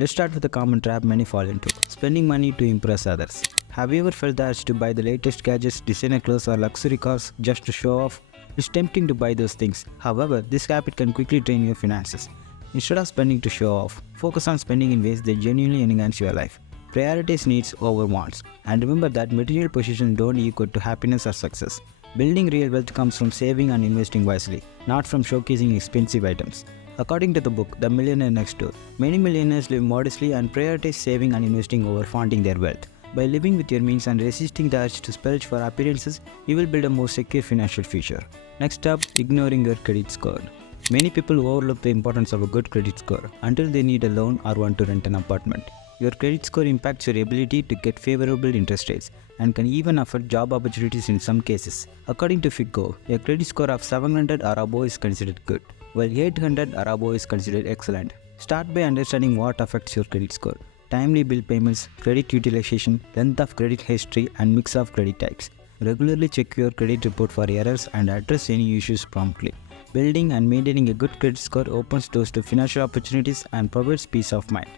Let's start with a common trap many fall into: spending money to impress others. Have you ever felt the urge to buy the latest gadgets, designer clothes, or luxury cars just to show off? It's tempting to buy those things. However, this habit can quickly drain your finances. Instead of spending to show off, focus on spending in ways that genuinely enhance your life. Prioritize needs over wants, and remember that material possessions don't equal to happiness or success. Building real wealth comes from saving and investing wisely, not from showcasing expensive items. According to the book The Millionaire Next Door, many millionaires live modestly and prioritize saving and investing over flaunting their wealth. By living with your means and resisting the urge to splurge for appearances, you will build a more secure financial future. Next up, ignoring your credit score. Many people overlook the importance of a good credit score until they need a loan or want to rent an apartment. Your credit score impacts your ability to get favorable interest rates and can even affect job opportunities in some cases. According to FICO, a credit score of 700 or above is considered good, while 800 or above is considered excellent. Start by understanding what affects your credit score: timely bill payments, credit utilization, length of credit history, and mix of credit types. Regularly check your credit report for errors and address any issues promptly. Building and maintaining a good credit score opens doors to financial opportunities and provides peace of mind.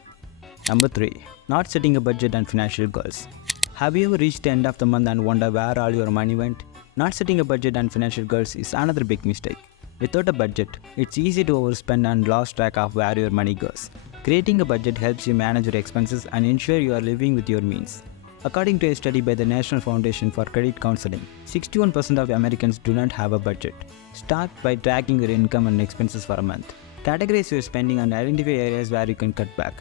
Number 3. Not setting a budget and financial goals. Have you ever reached the end of the month and wonder where all your money went? Not setting a budget and financial goals is another big mistake. Without a budget, it's easy to overspend and lose track of where your money goes. Creating a budget helps you manage your expenses and ensure you are living with your means. According to a study by the National Foundation for Credit Counseling, 61% of Americans do not have a budget. Start by tracking your income and expenses for a month. Categorize your spending and identify areas where you can cut back.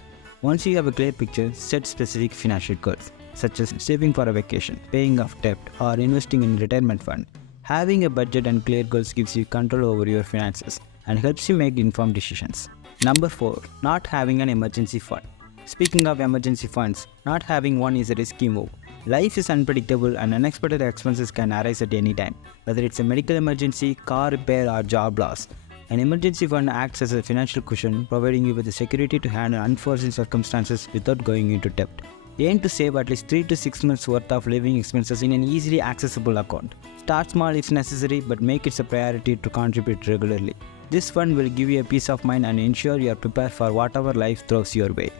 Once you have a clear picture, set specific financial goals, such as saving for a vacation, paying off debt, or investing in a retirement fund. Having a budget and clear goals gives you control over your finances and helps you make informed decisions. Number 4. Not having an emergency fund. Speaking of emergency funds, not having one is a risky move. Life is unpredictable and unexpected expenses can arise at any time, whether it's a medical emergency, car repair, or job loss. An emergency fund acts as a financial cushion, providing you with the security to handle unforeseen circumstances without going into debt. Aim to save at least 3 to 6 months worth of living expenses in an easily accessible account. Start small if necessary, but make it a priority to contribute regularly. This fund will give you a peace of mind and ensure you are prepared for whatever life throws your way.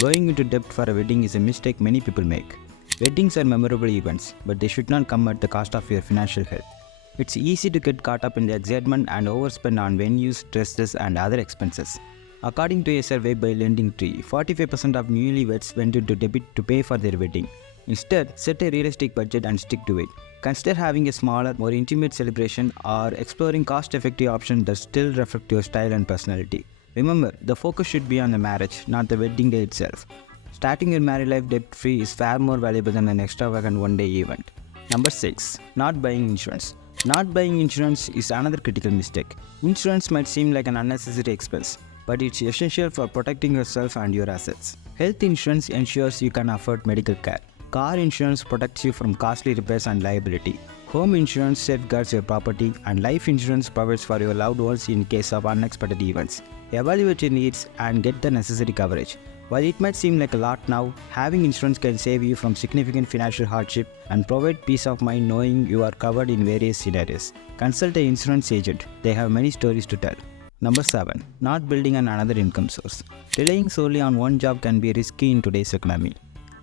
Going into debt for a wedding is a mistake many people make. Weddings are memorable events, but they should not come at the cost of your financial health. It's easy to get caught up in the excitement and overspend on venues, dresses, and other expenses. According to a survey by LendingTree, 45% of newlyweds went into debt to pay for their wedding. Instead, set a realistic budget and stick to it. Consider having a smaller, more intimate celebration or exploring cost-effective options that still reflect your style and personality. Remember, the focus should be on the marriage, not the wedding day itself. Starting your married life debt-free is far more valuable than an extravagant one-day event. Number 6. Not buying insurance. Not buying insurance is another critical mistake. Insurance might seem like an unnecessary expense, but it's essential for protecting yourself and your assets. Health insurance ensures you can afford medical care. Car insurance protects you from costly repairs and liability. Home insurance safeguards your property, and life insurance provides for your loved ones in case of unexpected events. Evaluate your needs and get the necessary coverage. While it might seem like a lot now, having insurance can save you from significant financial hardship and provide peace of mind knowing you are covered in various scenarios. Consult an insurance agent. They have many stories to tell. Number 7. Not building another income source. Relying solely on one job can be risky in today's economy.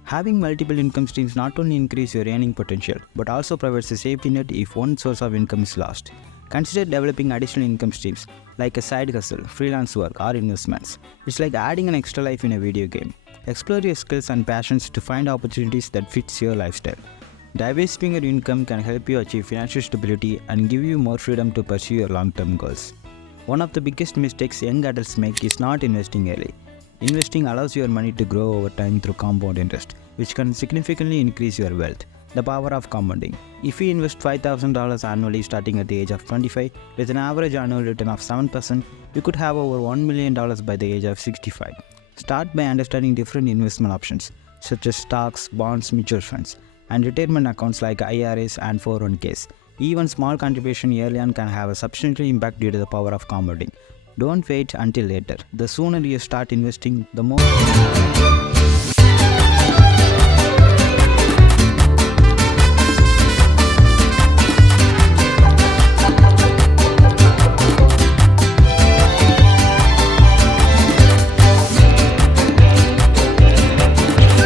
Having multiple income streams not only increase your earning potential, but also provides a safety net if one source of income is lost. Consider developing additional income streams, like a side hustle, freelance work, or investments. It's like adding an extra life in a video game. Explore your skills and passions to find opportunities that fits your lifestyle. Diversifying your income can help you achieve financial stability and give you more freedom to pursue your long-term goals. One of the biggest mistakes young adults make is not investing early. Investing allows your money to grow over time through compound interest, which can significantly increase your wealth. The power of compounding. If you invest $5,000 annually starting at the age of 25 with an average annual return of 7%, you could have over $1 million by the age of 65. Start by understanding different investment options such as stocks, bonds, mutual funds, and retirement accounts like IRAs and 401ks. Even small contribution early on can have a substantial impact due to the power of compounding. Don't wait until later. The sooner you start investing, the more